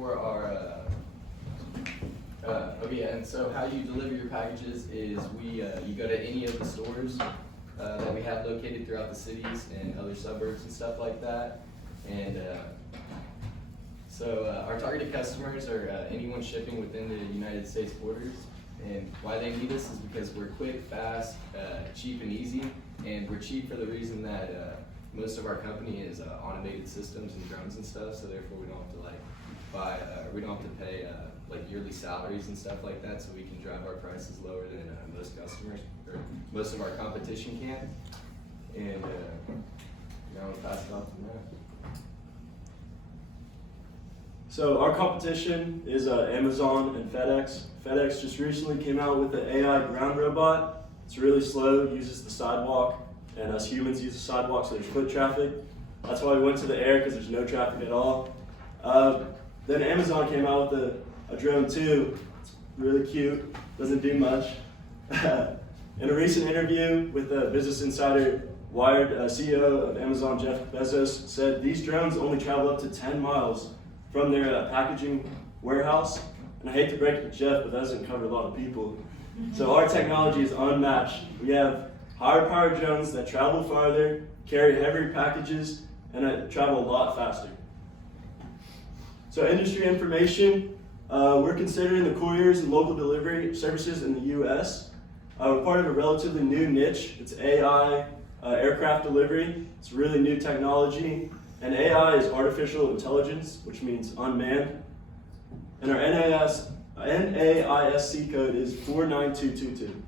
for our, and so how you deliver your packages is you go to any of the stores that we have located throughout the cities and other suburbs and stuff like that. And so our targeted customers are anyone shipping within the United States borders. And why they need us is because we're quick, fast, cheap, and easy. And we're cheap for the reason that most of our company is automated systems and drones and stuff. So therefore, we don't have to we don't have to pay yearly salaries and stuff like that. So we can drive our prices lower than most customers or most of our competition can. And now we'll pass it off from there. So our competition is Amazon and FedEx. FedEx just recently came out with the AI ground robot. It's really slow, uses the sidewalk, and us humans use the sidewalk, so there's foot traffic. That's why we went to the air, because there's no traffic at all. Then Amazon came out with a drone too. It's really cute, doesn't do much. In a recent interview with Business Insider, Wired CEO of Amazon, Jeff Bezos, said these drones only travel up to 10 miles from their packaging warehouse. And I hate to break it to Jeff, but that doesn't cover a lot of people. So our technology is unmatched. We have higher powered drones that travel farther, carry heavier packages, and travel a lot faster. So industry information, we're considering the couriers and local delivery services in the US. We're part of a relatively new niche. It's AI aircraft delivery. It's really new technology. And AI is artificial intelligence, which means unmanned. And our NAISC code is 49222.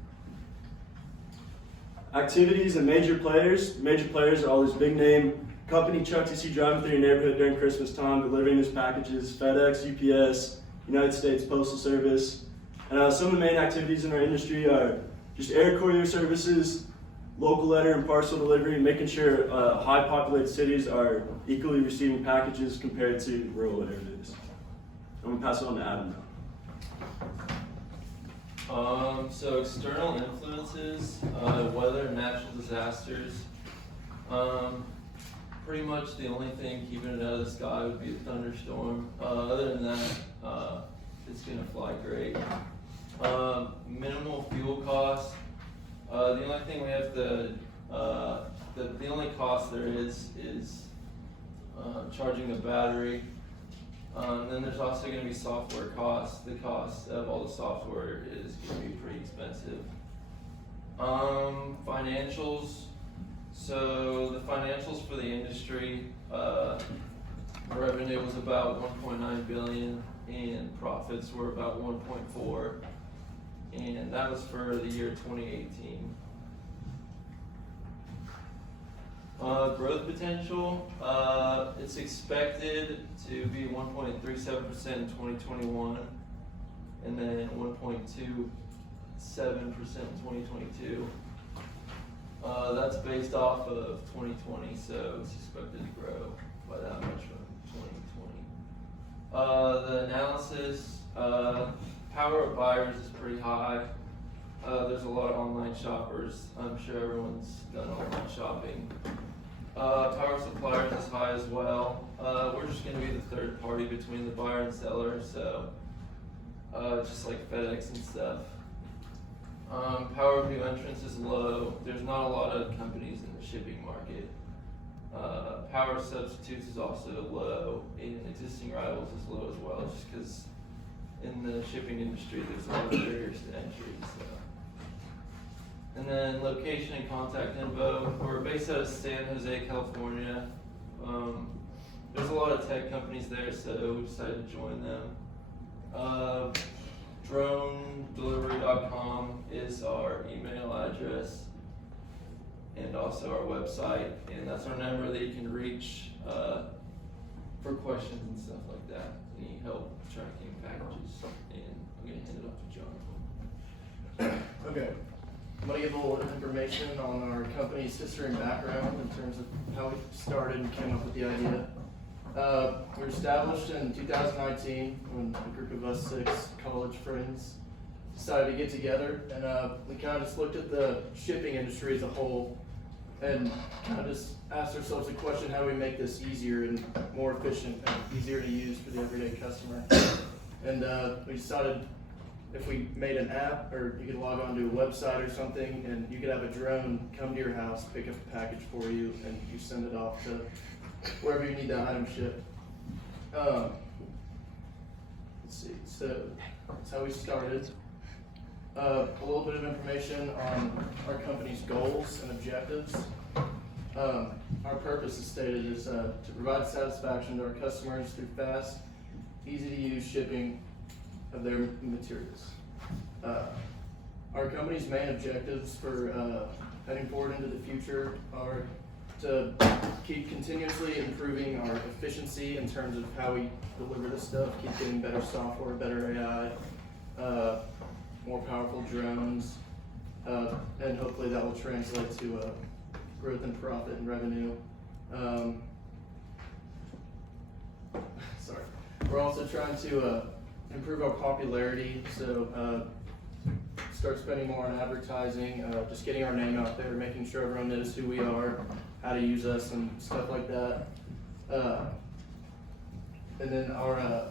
Activities and major players. Major players are all these big name company trucks you see driving through your neighborhood during Christmas time, delivering these packages: FedEx, UPS, United States Postal Service. And some of the main activities in our industry are just air courier services, local letter and parcel delivery, making sure high populated cities are equally receiving packages compared to rural areas. I'm gonna pass it on to Adam now. So external influences, weather and natural disasters. Pretty much the only thing keeping it out of the sky would be a thunderstorm. Other than that, it's gonna fly great. Minimal fuel costs. The only thing we have the only cost there is charging the battery. Then there's also going to be software costs. The cost of all the software is going to be pretty expensive. Financials. So the financials for the industry, revenue was about 1.9 billion and profits were about 1.4, and that was for the year 2018. Growth potential, it's expected to be 1.37% in 2021, and then 1.27% in 2022. That's based off of 2020, so it's expected to grow by that much from 2020. The analysis, power of buyers is pretty high. There's a lot of online shoppers. I'm sure everyone's done online shopping. Power of suppliers is high as well. We're just going to be the third party between the buyer and seller, so just like FedEx and stuff. Power of new entrants is low. There's not a lot of companies in the shipping market. Power of substitutes is also low, and existing rivals is low as well, just because in the shipping industry there's a lot of barriers to entry. So. And then location and contact info. We're based out of San Jose, California. There's a lot of tech companies there, so we decided to join them. DroneDelivery.com is our email address and also our website, and that's our number that you can reach for questions and stuff like that. Any help tracking packages, and I'm going to hand it off to John. Okay. I'm going to give a little information on our company's history and background in terms of how we started and came up with the idea. We were established in 2019 when a group of us 6 college friends decided to get together, and we kind of just looked at the shipping industry as a whole and kind of just asked ourselves the question, how do we make this easier and more efficient and easier to use for the everyday customer? And we decided if we made an app, or you could log on to a website or something, and you could have a drone come to your house, pick up a package for you, and you send it off to wherever you need that item shipped. Let's see, so that's how we started. A little bit of information on our company's goals and objectives. Our purpose is stated is to provide satisfaction to our customers through fast, easy to use shipping of their materials. Our company's main objectives for heading forward into the future are to keep continuously improving our efficiency in terms of how we deliver this stuff, keep getting better software, better AI, more powerful drones, and hopefully that will translate to growth in profit and revenue. Sorry. We're also trying to improve our popularity, so start spending more on advertising, just getting our name out there, making sure everyone knows who we are, how to use us, and stuff like that. And then our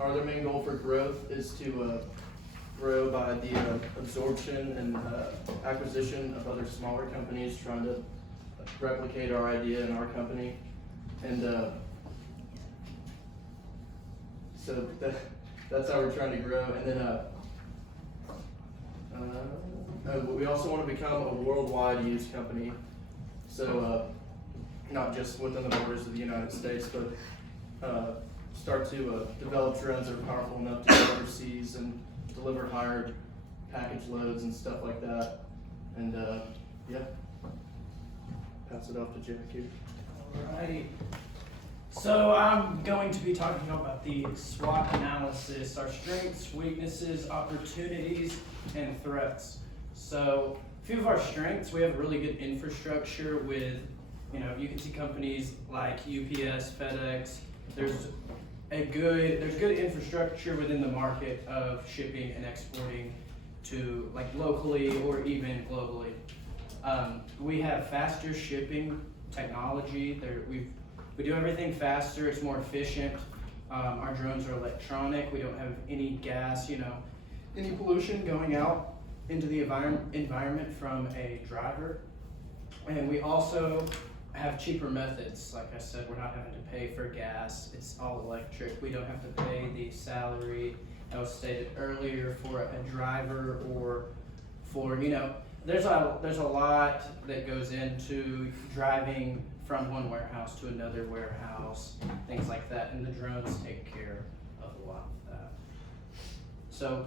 other main goal for growth is to grow by the absorption and acquisition of other smaller companies trying to replicate our idea in our company. And so that's how we're trying to grow. And then we also want to become a worldwide used company. So not just within the borders of the United States, but start to develop drones that are powerful enough to go overseas and deliver higher package loads and stuff like that. And yeah, pass it off to Jack here. Alrighty. So I'm going to be talking about the SWOT analysis, our strengths, weaknesses, opportunities, and threats. So a few of our strengths, we have really good infrastructure with, you can see companies like UPS, FedEx. There's good infrastructure within the market of shipping and exporting to like locally or even globally. We have faster shipping technology. We do everything faster, it's more efficient. Our drones are electronic, we don't have any gas, any pollution going out into the environment from a driver. And we also have cheaper methods. Like I said, we're not having to pay for gas, it's all electric. We don't have to pay the salary that was stated earlier for a driver or for, there's a lot that goes into driving from one warehouse to another warehouse, things like that, and the drones take care of a lot of that. So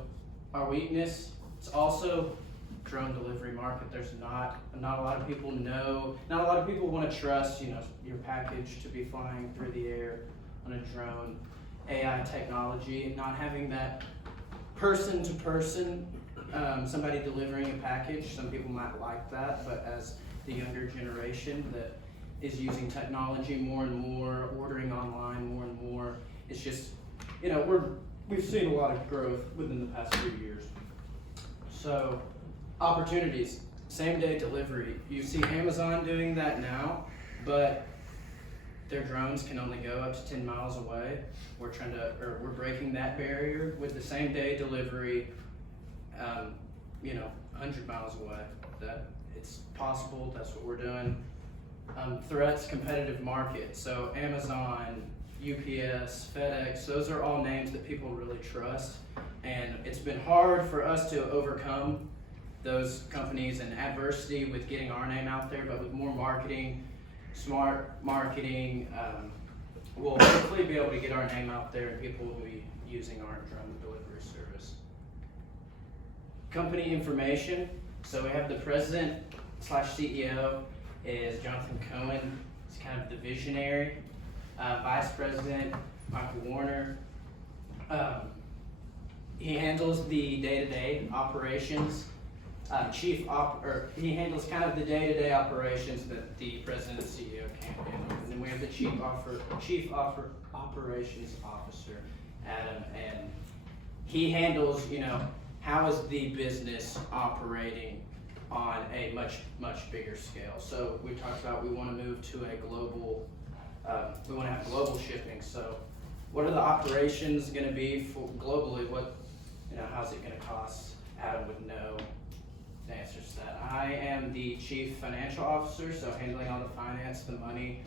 our weakness, it's also drone delivery market. There's not a lot of people want to trust, your package to be flying through the air on a drone. AI technology, not having that person to person, somebody delivering a package. Some people might like that, but as the younger generation that is using technology more and more, ordering online more and more, it's just, we've seen a lot of growth within the past few years. So opportunities, same day delivery. You see Amazon doing that now, but their drones can only go up to 10 miles away. We're breaking that barrier with the same day delivery, 100 miles away. That it's possible, that's what we're doing. Threats, competitive market. So Amazon, UPS, FedEx, those are all names that people really trust. And it's been hard for us to overcome those companies and adversity with getting our name out there, but with more marketing, smart marketing, we'll hopefully be able to get our name out there and people will be using our drone delivery service. Company information. So we have the president/CEO is Jonathan Cohen. He's kind of the visionary. Vice President Michael Warner. He handles the day-to-day operations. He handles kind of the day-to-day operations that the president and CEO can't handle. And then we have the chief operations officer, Adam, and he handles, how is the business operating on a much bigger scale. So we talked about we want to move to a global, we want to have global shipping. So what are the operations going to be for globally? What, how's it going to cost? Adam would know the answers to that. I am the chief financial officer, so handling all the finance, the money,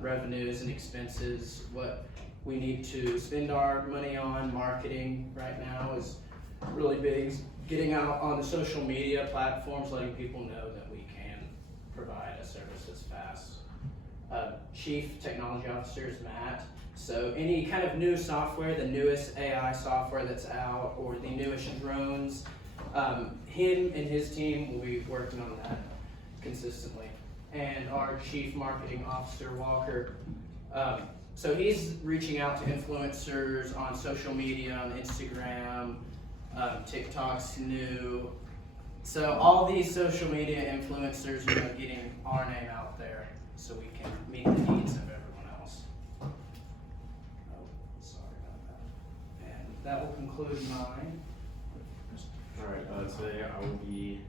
revenues and expenses, what we need to spend our money on. Marketing right now is really big. Getting out on the social media platforms, letting people know that we can provide a service that's fast. Chief technology officer is Matt. So any kind of new software, the newest AI software that's out, or the newest drones, him and his team will be working on that consistently. And our chief marketing officer, Walker, so he's reaching out to influencers on social media, on Instagram, TikTok's new. So all these social media influencers, getting our name out there so we can meet the needs of everyone else. Oh, sorry about that. And that will conclude mine. Alright, today I will be,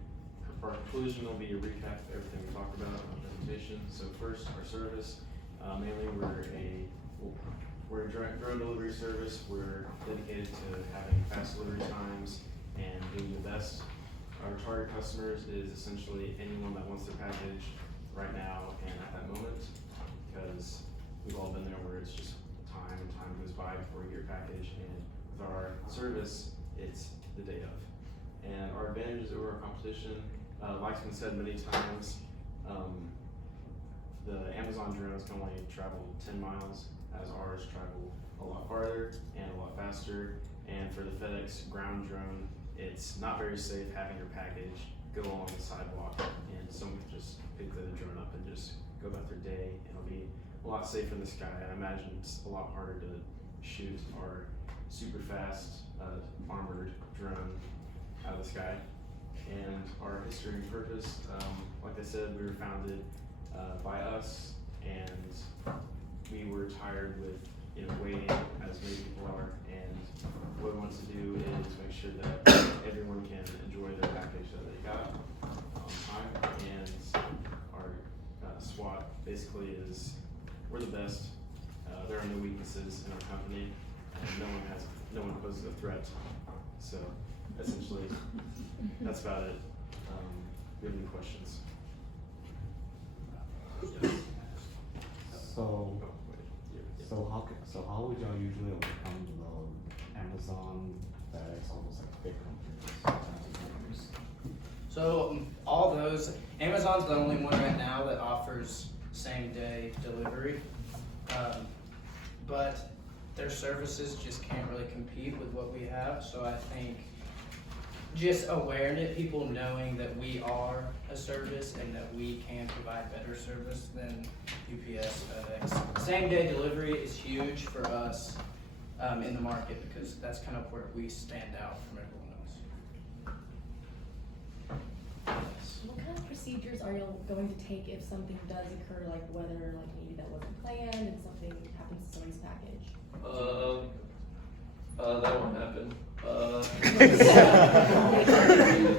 for our conclusion, will be a recap of everything we talked about on the presentation. So first, our service, mainly we're a drone delivery service. We're dedicated to having fast delivery times and being the best. Our target customers is essentially anyone that wants their package right now and at that moment, because we've all been there where it's just time and time goes by before you get your package, and with our service, it's the day of. And our advantages over our competition, like it's been said many times, the Amazon drones can only travel 10 miles, as ours travel a lot farther and a lot faster. And for the FedEx ground drone, it's not very safe having your package go along the sidewalk and someone can just pick the drone up and just go about their day. It'll be a lot safer in the sky. I imagine it's a lot harder to shoot our super fast armored drone out of the sky. And our history and purpose, like I said, we were founded by us, and we were tired with waiting, as many people are, and what we want to do is make sure that everyone can enjoy their package that they got on time. And our SWAT basically is, we're the best. There are no weaknesses in our company, and no one poses a threat. So essentially, that's about it. Do you have any questions? Yes. So how would y'all usually overcome the Amazon, FedEx, all those like big companies? So all those, Amazon's the only one right now that offers same day delivery, but their services just can't really compete with what we have. So I think just awareness, people knowing that we are a service and that we can provide better service than UPS, FedEx. Same day delivery is huge for us in the market, because that's kind of where we stand out from everyone else. What kind of procedures are you going to take if something does occur, like whether maybe that wasn't planned and something happens to somebody's package? That won't happen.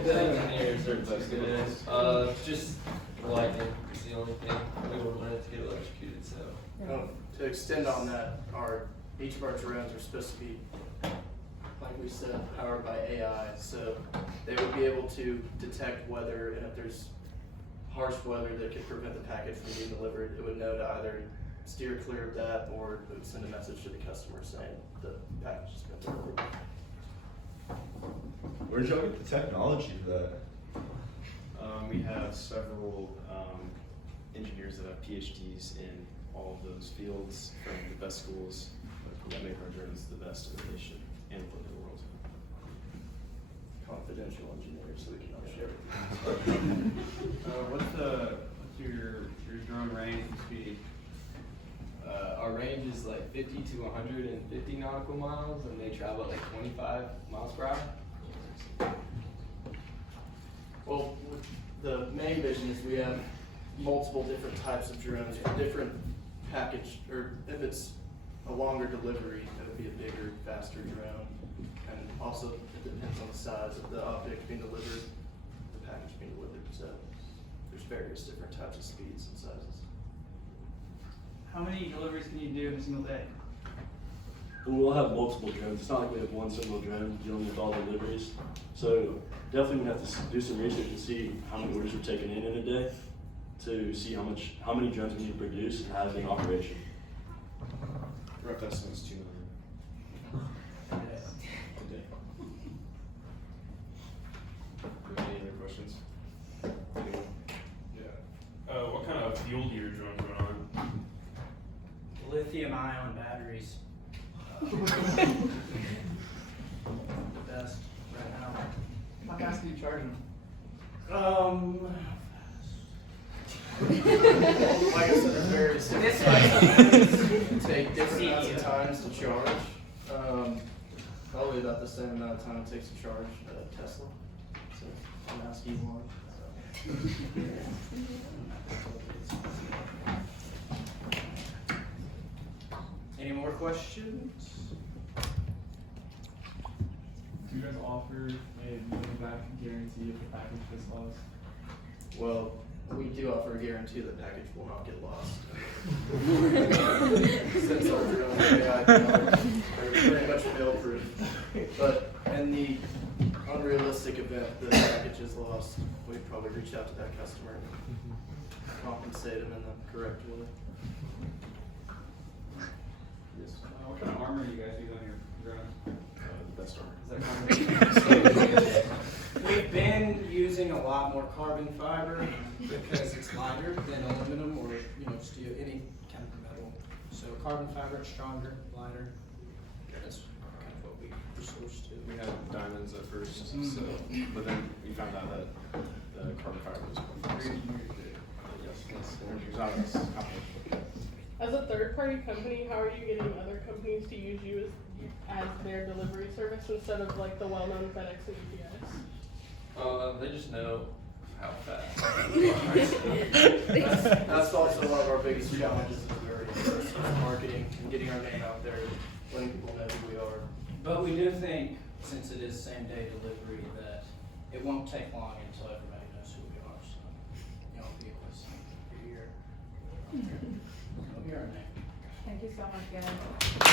Engineers are good. Just lightning is the only thing. We wouldn't want it to get electrocuted, so. To extend on that, each of our drones are supposed to be, like we said, powered by AI. So they would be able to detect weather, and if there's harsh weather that could prevent the package from being delivered, it would know to either steer clear of that, or it would send a message to the customer saying the package has been delivered. Where did y'all get the technology for that? We have several engineers that have PhDs in all of those fields from the best schools that make our drones the best in the nation and in the world. Confidential engineers, so we cannot share everything. What's your drone range and speed? Our range is like 50 to 150 nautical miles, and they travel at like 25 miles per hour. Well, the main vision is we have multiple different types of drones for different package, or if it's a longer delivery, it would be a bigger, faster drone. And also, it depends on the size of the object being delivered, the package being delivered. So there's various different types of speeds and sizes. How many deliveries can you do in a single day? And we'll have multiple drones. It's not like we have one single drone dealing with all deliveries. So definitely we have to do some research and see how many orders we're taking in a day to see how many drones we need to produce and have in operation. Rough estimate is 200 a day. Any other questions? Anyone? Yeah. What kind of fuel do your drones run on? Lithium-ion batteries. The best right now. How fast can you charge them? Like I said, there's various different types of batteries. Take different amounts of times to charge. Probably about the same amount of time it takes to charge a Tesla. So I'm asking one. Any more questions? Do you guys offer a money back guarantee if the package gets lost? Well, we do offer a guarantee the package will not get lost. Since our drone AI are pretty much fail-proof. But in the unrealistic event that the package is lost, we'd probably reach out to that customer and compensate them in the correct way. Yes. What kind of armor do you guys use on your drones? The best armor. Is that We've been using a lot more carbon fiber because it's lighter than aluminum or steel, any kind of metal. So carbon fiber is stronger, lighter. That's kind of what we sourced to. We had diamonds at first, so, but then we found out that the carbon fiber was more flexible. Yes, yes. As a third-party company, how are you getting other companies to use you as their delivery service instead of like the well-known FedEx and UPS? They just know how fast. That's also one of our biggest challenges is our marketing and getting our name out there, letting people know who we are. But we do think, since it is same-day delivery, that it won't take long until everybody knows who we are. So, be listening for your ear. It'll be our name. Thank you so much, guys.